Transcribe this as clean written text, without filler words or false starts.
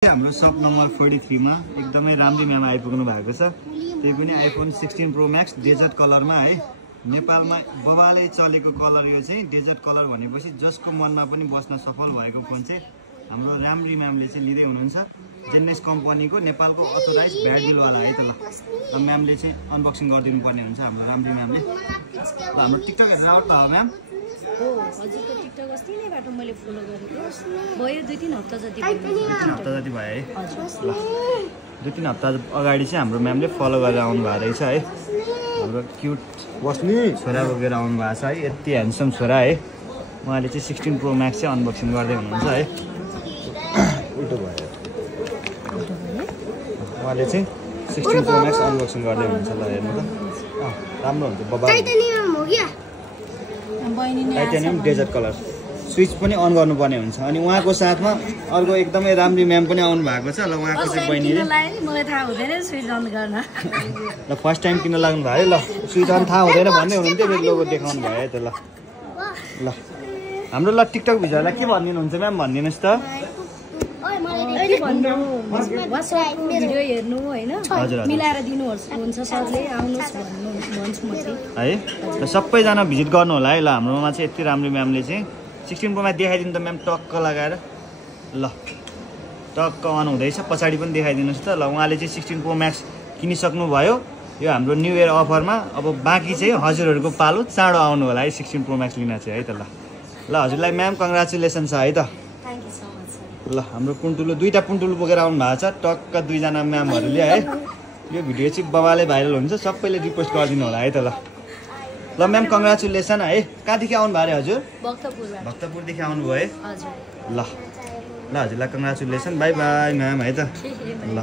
हाम्रो शप नम्बर 43 मा एकदमै राम्रो म्याम आइपुग्नु भएको छ। त्यही पनि आइफोन 16 प्रो म्याक्स डेजर्ट कलरमा है। नेपालमा बबाले चलेको कलर यो चाहिँ डेजर्ट कलर भनेपछि जसको मनमा पनि बस्न सफल भएको फोन चाहिँ हाम्रो राम्री म्यामले चाहिँ लिँदै हुनुहुन्छ। जेननेस कम्पनीको नेपालको अथोराइज ब्याड डिलवाला है त। ल म्यामले चाहिँ अनबक्सिङ गरिदिनु पर्ने हुन्छ हाम्रो राम्री म्यामले। ल हाम्रो टिकटक हेरेर आउट भयो म्याम। हो हजुरको टिकटक अस्ति नैबाट मैले फलो गरेको भयो 2-3 हप्ता जति भयो। 2-3 हप्ता जति भयो है। ल 2-3 हप्ता अगाडि चाहिँ हाम्रो म्यामले फलो गरेर आउनु भएको रहेछ है। हाम्रो क्युट बस्ने छोरा बोकेर आउनु भएको छ है। यति ह्यान्डसम छोरा है। उहाँले चाहिँ 16 प्रो म्याक्स चाहिँ अनबक्सिङ गर्दै हुनुहुन्छ है। उल्टो भयो उहाँले चाहिँ 16 प्रो म्याक्स अनबक्सिङ गर्दै हुनुहुन्छ। ल हेर्नु त राम्रो हुन्छ बबा। टाइटेनियम डेजर्ट कलर स्विच पनि अन गर्नुपर्ने हुन्छ। अनि उहाँको साथमा अर्को एकदमै राम्री म्याम पनि आउनु भएको छ। ल उहाँको चाहिँ बहिनीले मलाई थाहा हुँदैन स्विच अन गर्न। ल फर्स्ट टाइम किन लाग्नु भयो। ल स्विच अन थाहा हुँदैन भन्ने हुनुहुन्थ्यो फेरि लोगो देखाउनु भयो है त। ल हाम्रो ल टिकटक भिडियोलाई के भनिदिनुहुन्छ म्याम भनिदिनुहोस् त। भिडियो हेर्नु होइन मिलाएर दिनुहोस् हुन्छ सरले आउनुहोस् भन्छु म चाहिँ है। र सबैजना भिजिट गर्नु होला है। ल हाम्रोमा चाहिँ यति राम्रो म्यामले चाहिँ 16 प्रोमा देखाइदिनु त म्याम टक्क लगाएर। ल टक्क अन हुँदैछ पछाडि पनि देखाइदिनुहोस् त। ल उहाँले चाहिँ 16 प्रो म्याक्स किनिसक्नु भयो। यो हाम्रो न्यू इयर अफरमा अब बाँकी चाहिँ हजुरहरूको पालो चाँडो आउनु होला है 16 प्रो म्याक्स लिन चाहिँ है त। ल हजुरलाई म्याम कङ्ग्रेचुलेसन छ है त। Thank you so much sir. ल हाम्रो पुन्टुलो दुईटा पुन्टुलो बोकेर आउनु भएको छ। टक्क दुईजना म्यामहरूले है। यो भिडियो चाहिँ बबाले भाइरल हुन्छ सबैले रिपोस्ट गरिदिनु होला है त। ल म्याम कङ्ग्रेचुलेसन है। कहाँदेखि आउनु भयो अरे हजुर? भक्तपुरदेखि आउनुभयो है। हजुर ल ल हजुरलाई कङ्ग्रेचुलेसन बाई बाई म्याम है त। ल